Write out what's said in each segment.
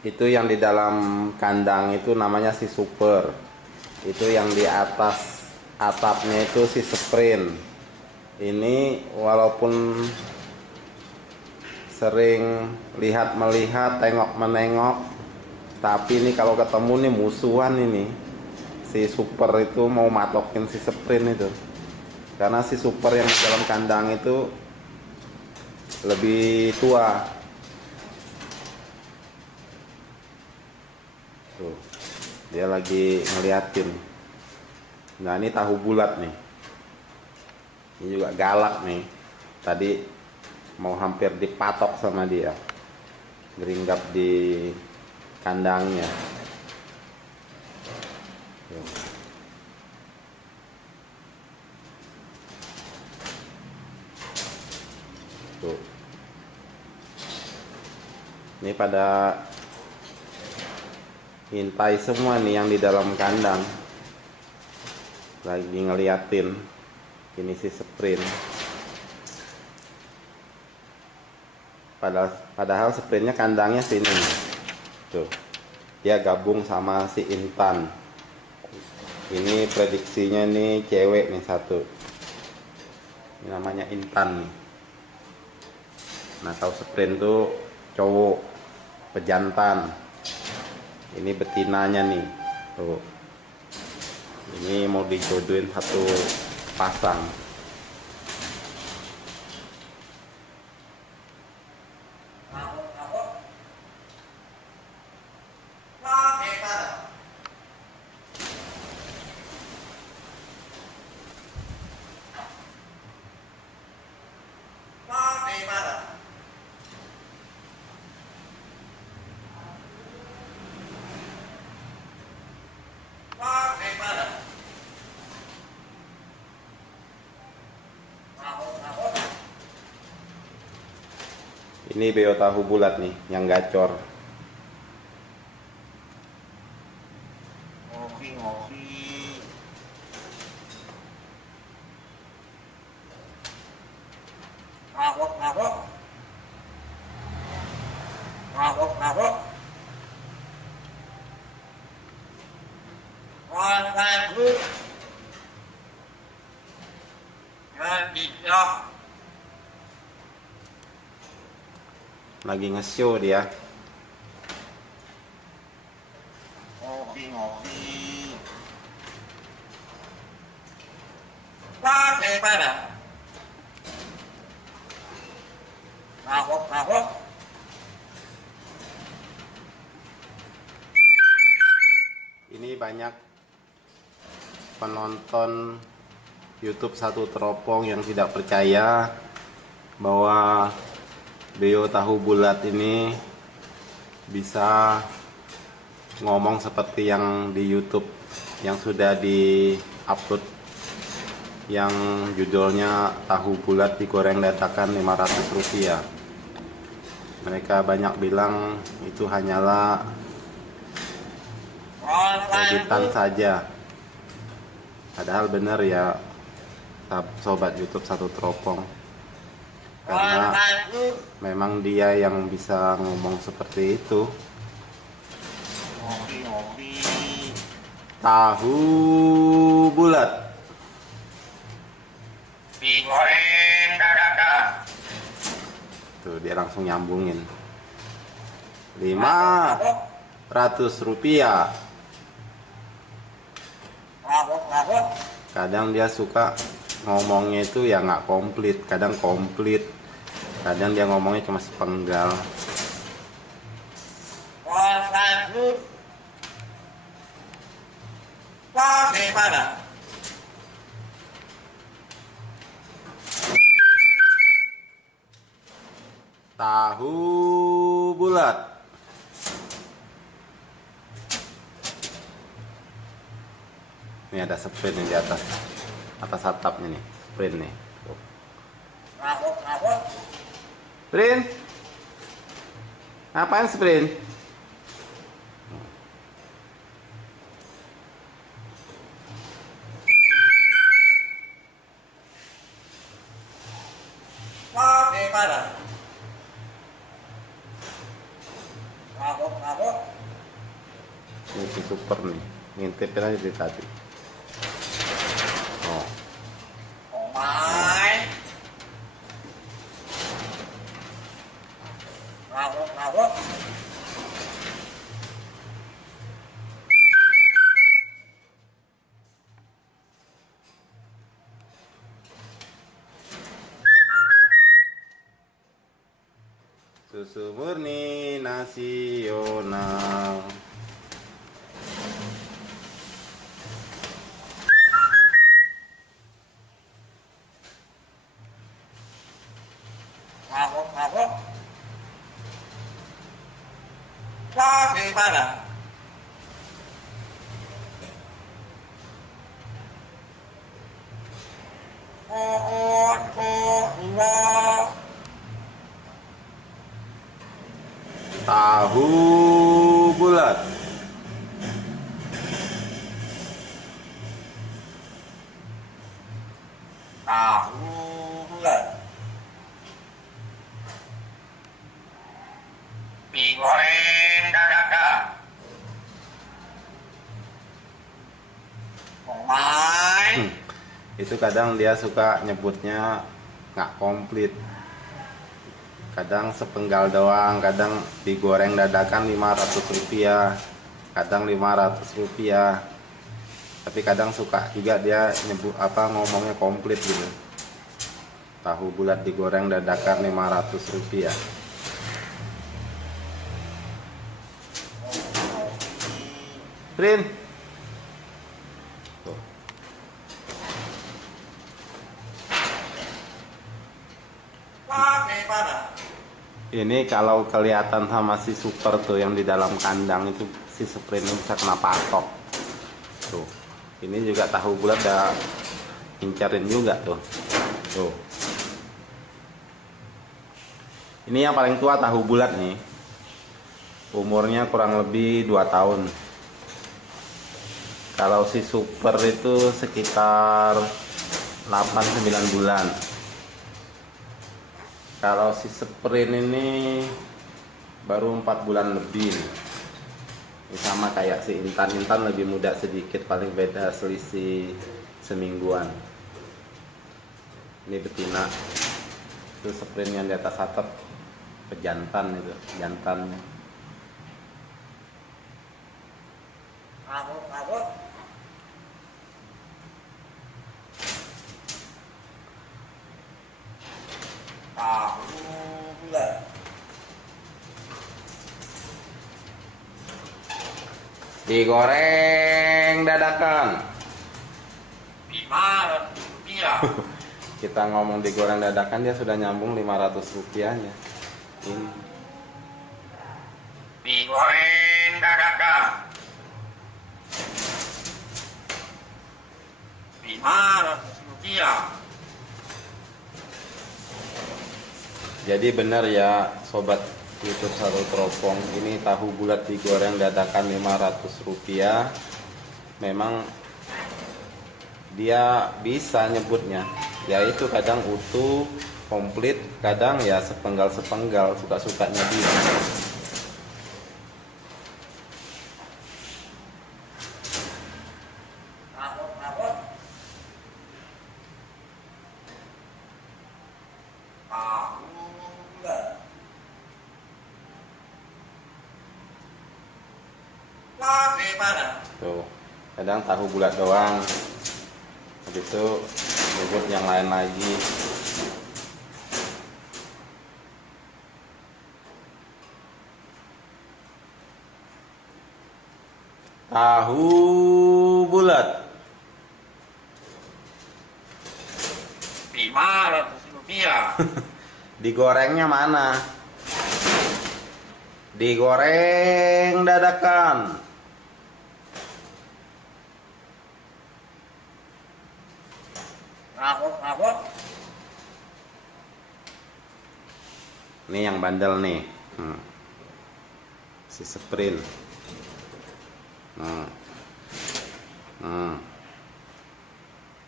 Itu yang di dalam kandang itu namanya si super. Itu yang di atas atapnya itu si sprint. Ini walaupun sering lihat melihat, tengok menengok, tapi ini kalau ketemu nih musuhan ini. Si super itu mau matokin si sprint itu. Karena si super yang di dalam kandang itu lebih tua. Tuh, dia lagi ngeliatin. Nah, ini tahu bulat nih. Ini juga galak nih. Tadi mau hampir dipatok sama dia. Geringgap di kandangnya. Tuh. Tuh. Ini pada ngintai semua nih yang di dalam kandang, lagi ngeliatin. Ini si sprint, padahal sprintnya kandangnya sini. Tuh, dia gabung sama si Intan. Ini prediksinya nih cewek nih satu, ini namanya Intan. Nah, tahu sprint tuh cowok pejantan. Ini betinanya nih. Tuh. Ini mau dijodohin satu pasang. Ini beo tahu bulat nih yang gacor. Ngopi. Ngawuk. Lagi nge-show dia. Ngopi. Ngawuk. Ini banyak penonton YouTube Satu Teropong yang tidak percaya bahwa beo tahu bulat ini bisa ngomong seperti yang di YouTube yang sudah di-upload, yang judulnya tahu bulat digoreng dadakan Rp500. Mereka banyak bilang itu hanyalah editan saja. Padahal benar ya, sobat YouTube Satu Teropong, karena memang dia yang bisa ngomong seperti itu. Ngopi. Tahu bulat. Digoreng dadakan. Tuh, dia langsung nyambungin. Rp500. Ngawuk. Kadang dia suka ngomongnya itu ya nggak komplit, kadang komplit, kadang dia ngomongnya cuma sepenggal. Tahu bulat. Ini ada sprint nih di atas atapnya nih, sprint nih. Ngawuk. Sprint, ngapain sprint? Ini si super nih, ngintipin aja dari tadi. Oh, susu murni nasional. Bagaimana? Tahu bulat. Tahu bulat. Digoreng dadakan. Itu kadang dia suka nyebutnya nggak komplit. Kadang sepenggal doang, kadang digoreng dadakan 500 rupiah, kadang 500 rupiah. Tapi kadang suka juga dia nyebut ngomongnya komplit gitu. Tahu bulat digoreng dadakan 500 rupiah. Prin. Tuh. Ini kalau kelihatan sama si super tuh yang di dalam kandang itu, si sprint bisa kena patok. Tuh. Ini juga tahu bulat udah incarin juga tuh. Tuh. Ini yang paling tua tahu bulat nih. Umurnya kurang lebih 2 tahun. Kalau si super itu sekitar 8-9 bulan. Kalau si sprint ini baru 4 bulan lebih. Ini sama kayak si Intan. Intan lebih muda sedikit, paling beda selisih semingguan. Ini betina. Itu sprint yang di atas atap pejantan itu, jantannya. Digoreng dadakan. Kita ngomong digoreng dadakan, dia sudah nyambung 500 rupiahnya. Ini Digoreng dadakan. 500 rupiah. jadi benar ya sobat YouTube Satu Teropong, ini tahu bulat digoreng dadakan 500 rupiah. Memang dia bisa nyebutnya, yaitu kadang utuh, komplit, kadang ya sepenggal-sepenggal, suka-sukanya dia. Tuh, kadang tahu bulat doang, habis itu nyebut yang lain lagi. Tahu bulat 500 rupiah. digorengnya mana? Digoreng dadakan. Ini yang bandel nih, si sprint.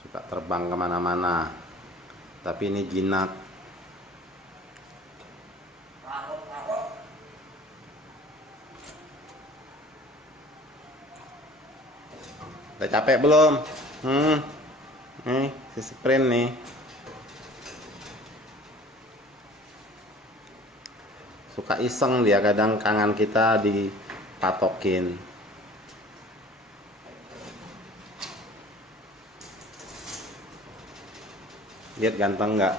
Suka terbang kemana-mana, tapi ini jinak. Udah capek belum? Nih si sprint nih. Suka iseng dia, kadang kangen kita dipatokin. Lihat ganteng nggak?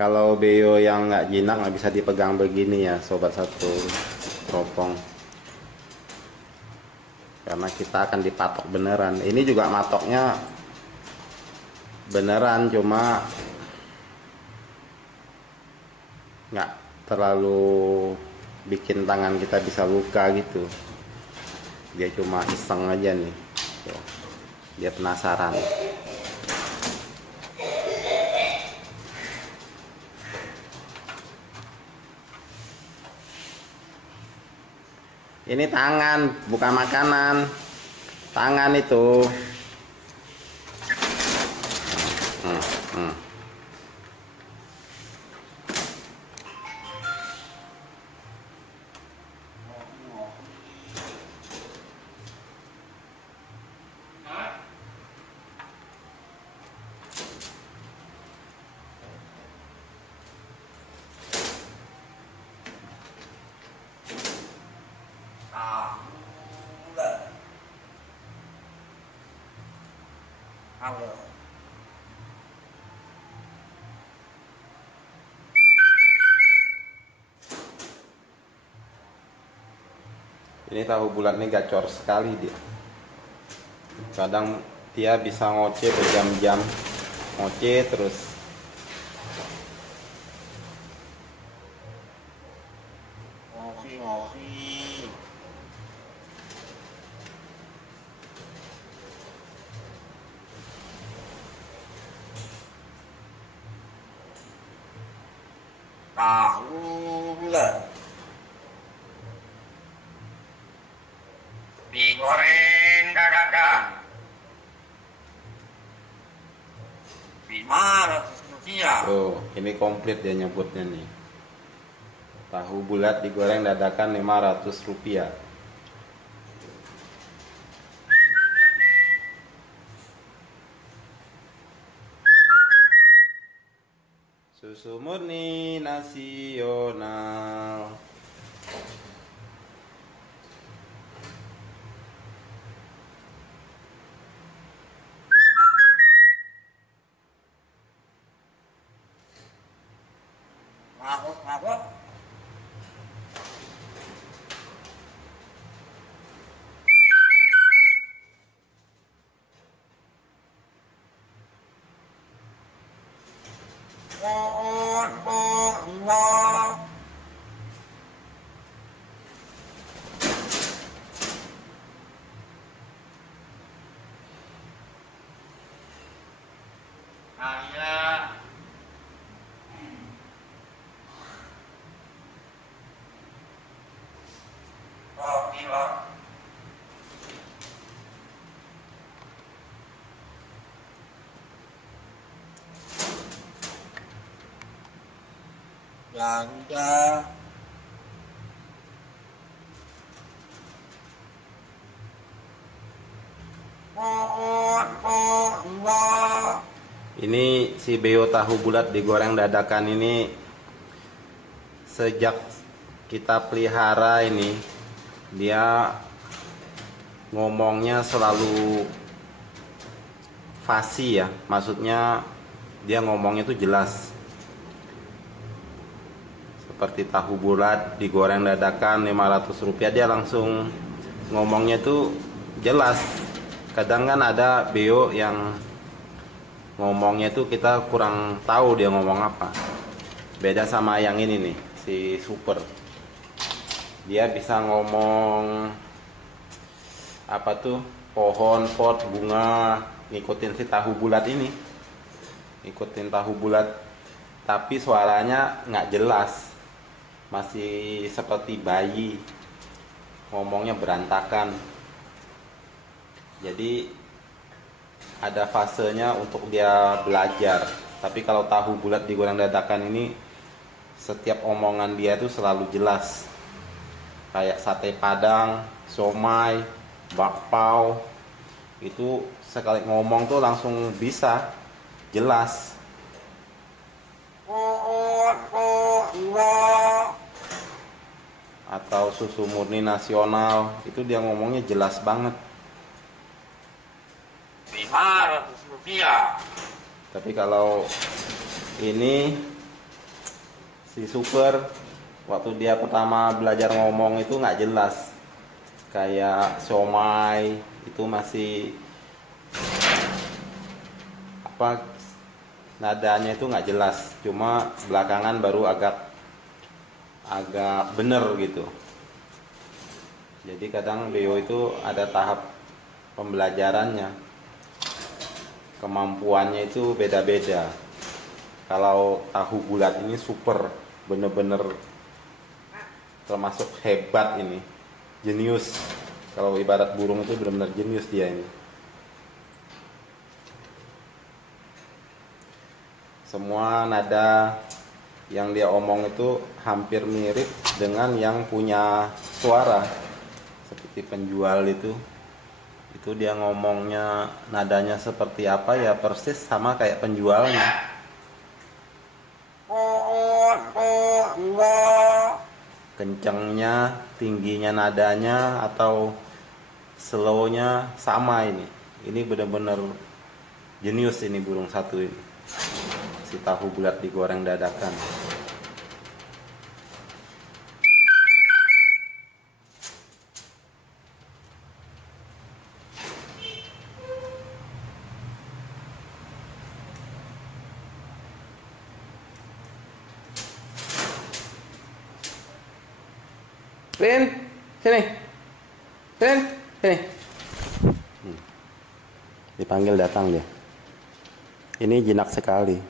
Kalau beo yang nggak jinak nggak bisa dipegang begini ya sobat satu teropong, karena kita akan dipatok beneran. Ini juga matoknya beneran, cuma nggak terlalu bikin tangan kita bisa luka gitu. Dia cuma iseng aja nih, dia penasaran. Ini tangan, bukan makanan. Tangan itu. Halo. Ini tahu bulat nih gacor sekali dia. Kadang dia bisa ngoceh berjam-jam, ngoceh terus. Ngopi. Tahu bulat. Digoreng dadakan. 500 rupiah. Tuh, ini komplit dia nyebutnya nih. Tahu bulat digoreng dadakan 500 rupiah. Susu murni nasional. Mabuk. Ayah. Kopi, Bang. Belanja. Ini si beo tahu bulat digoreng dadakan ini sejak kita pelihara ini, dia ngomongnya selalu fasih ya, maksudnya dia ngomongnya tuh jelas. Seperti tahu bulat digoreng dadakan 500 rupiah, dia langsung ngomongnya tuh jelas. Kadang kan ada beo yang ngomongnya tuh kita kurang tahu dia ngomong apa. Beda sama yang ini nih, si Super. Dia bisa ngomong apa tuh, pohon, pot, bunga, ngikutin si tahu bulat ini. Ngikutin tahu bulat, tapi suaranya nggak jelas. Masih seperti bayi. Ngomongnya berantakan. Jadi ada fasenya untuk dia belajar. Tapi kalau tahu bulat digoreng dadakan ini, setiap omongan dia itu selalu jelas. Kayak sate padang, somai, bakpao, itu sekali ngomong tuh langsung bisa jelas. Atau susu murni nasional, itu dia ngomongnya jelas banget. Rp500. Tapi kalau ini si Super, waktu dia pertama belajar ngomong itu nggak jelas. Kayak somai itu masih apa, nadanya itu nggak jelas. Cuma belakangan baru agak bener gitu. Jadi kadang BO itu ada tahap pembelajarannya, kemampuannya itu beda-beda. Kalau tahu bulat ini super, bener-bener termasuk hebat ini, jenius. Kalau ibarat burung itu benar-benar jenius dia ini. Semua nada yang dia omong itu hampir mirip dengan yang punya suara. Seperti penjual itu dia ngomongnya nadanya seperti apa ya, persis sama kayak penjualnya. Kencengnya, tingginya nadanya atau slownya sama ini. Ini benar-benar jenius ini burung satu ini. Si tahu bulat digoreng dadakan. Rin, sini. Rin, sini. Dipanggil datang dia. Ini jinak sekali.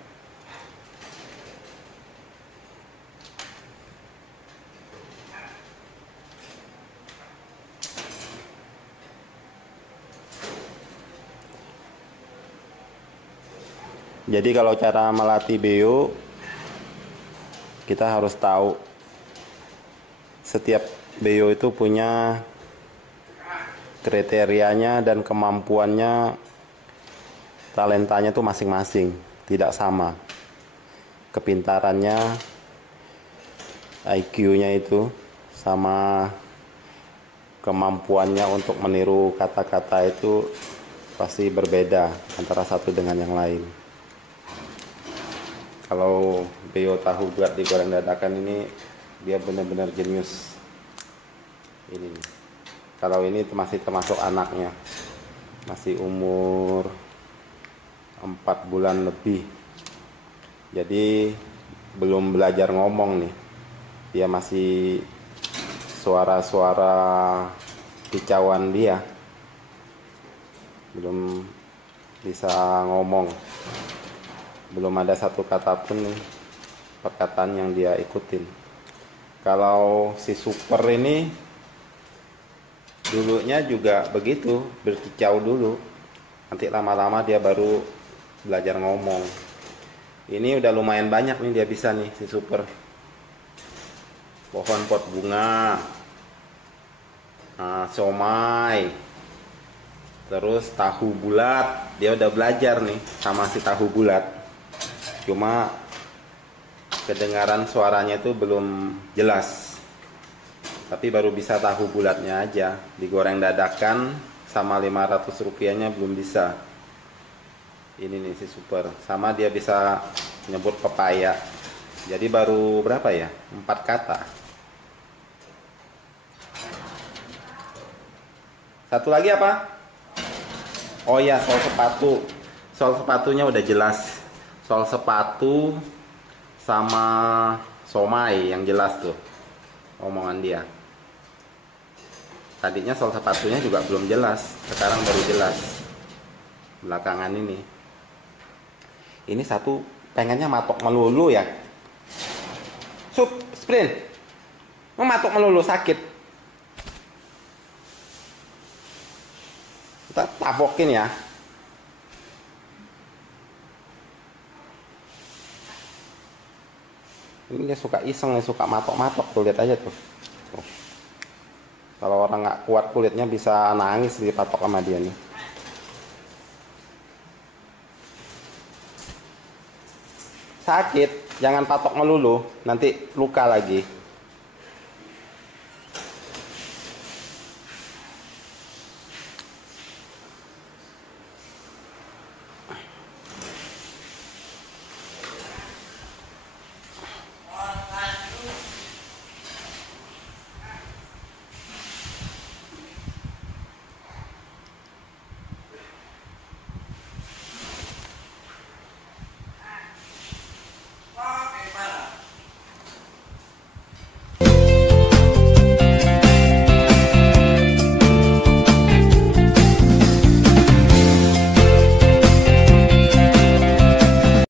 Jadi kalau cara melatih BO, kita harus tahu setiap BO itu punya kriterianya dan kemampuannya, talentanya tuh masing-masing, tidak sama. Kepintarannya, IQ-nya itu sama kemampuannya untuk meniru kata-kata itu pasti berbeda antara satu dengan yang lain. Kalau BO tahu buat digoreng dadakan ini, dia benar-benar jenius. Ini nih. Kalau ini masih termasuk anaknya, masih umur 4 bulan lebih. Jadi belum belajar ngomong nih. Dia masih suara-suara kicauan dia. Belum bisa ngomong. Belum ada satu kata pun nih, perkataan yang dia ikutin. Kalau si Super ini dulunya juga begitu, berkicau dulu. Nanti lama-lama dia baru belajar ngomong. Ini udah lumayan banyak nih dia bisa nih si Super. Pohon pot bunga, somai, terus tahu bulat. Dia udah belajar nih sama si tahu bulat. Cuma kedengaran suaranya itu belum jelas. Tapi baru bisa tahu bulatnya aja. Digoreng dadakan sama 500 rupiahnya belum bisa. Ini nih si Super. Sama dia bisa nyebut pepaya. Jadi baru berapa ya? 4 kata. Satu lagi apa? Oh ya, soal sepatu. Soal sepatunya udah jelas. Soal sepatu sama somai yang jelas tuh omongan dia. Tadinya soal sepatunya juga belum jelas, sekarang baru jelas belakangan ini. Ini satu pengennya matok melulu ya. Sprint mau matok melulu, sakit. Kita tapokin ya. Ini dia suka iseng, dia suka matok-matok tuh, lihat aja tuh. Tuh. Kalau orang nggak kuat kulitnya bisa nangis dipatok sama dia nih. Sakit, jangan patok melulu, nanti luka lagi.